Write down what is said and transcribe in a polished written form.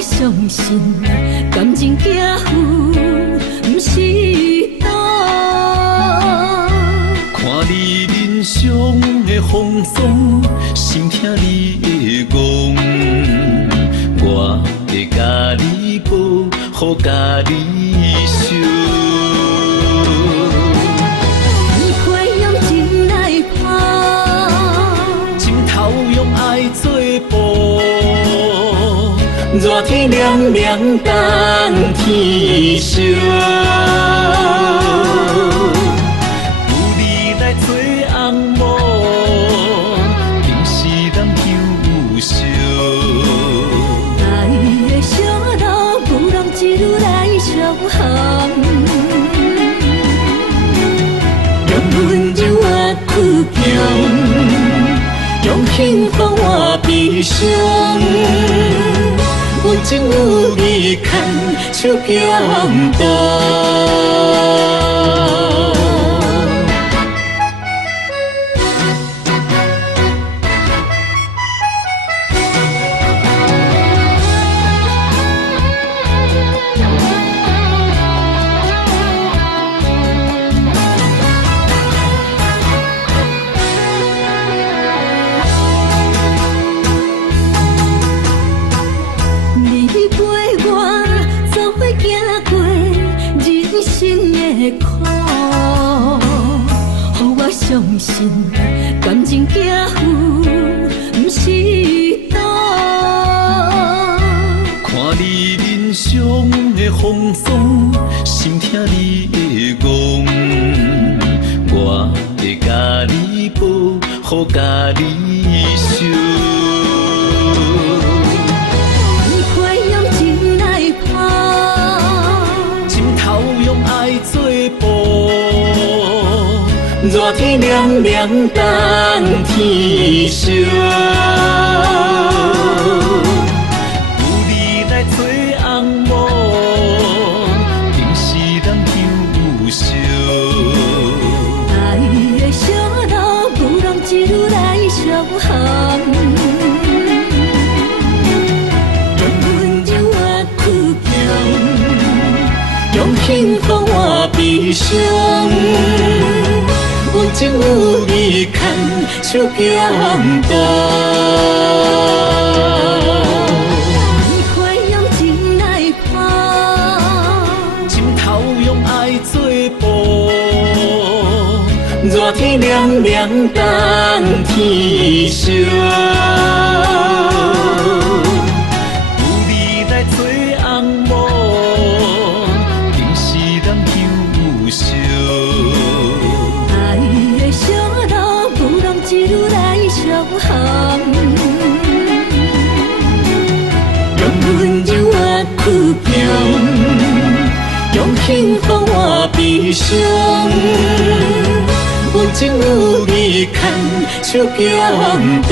相信感情寄付不是赌。看你面上的风霜，心疼你的戆，我会甲你保护，甲你守。你快用情来打，枕头用爱作伴。热天凉凉，冬天烧。有你来做红毛，平时人忧伤。爱的小路，不让一路来相含。用温柔换苦强，用幸福换悲伤。温情有你牵手共度。相信感情寄付不是赌。看你面上的风霜，心疼你的戆，我会甲你保护，甲你守。你快用情来打，枕头用爱作伴。热天凉凉，冬天烧。有你来做红毛，平时人忧伤。爱的小路，不让一路来相含。用温柔换苦强，用幸福换悲伤。温情有你牵手共度。你快用情来打，枕头用爱作伴。热天凉凉，冬天烧。有你来做红毛，平时人忧伤。一路来相含，用温柔换苦强，用幸福换悲伤。温情有你牵手共度。